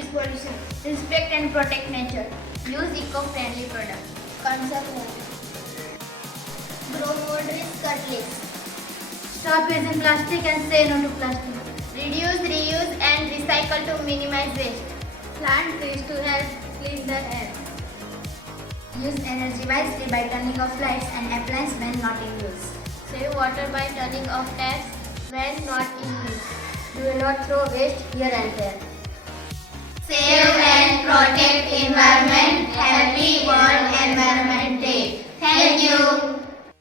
reduce pollution, respect and protect nature, use eco-friendly products, conserve water, grow more trees, cut less, stop using plastic and say no to plastic, reduce, reuse and recycle to minimize waste, plant trees to help clean the air, use energy wisely by turning off lights and appliances when not in use, save water by turning off taps when not in use, do not throw waste here and there. Save and protect environment. Happy World Environment Day. Thank you.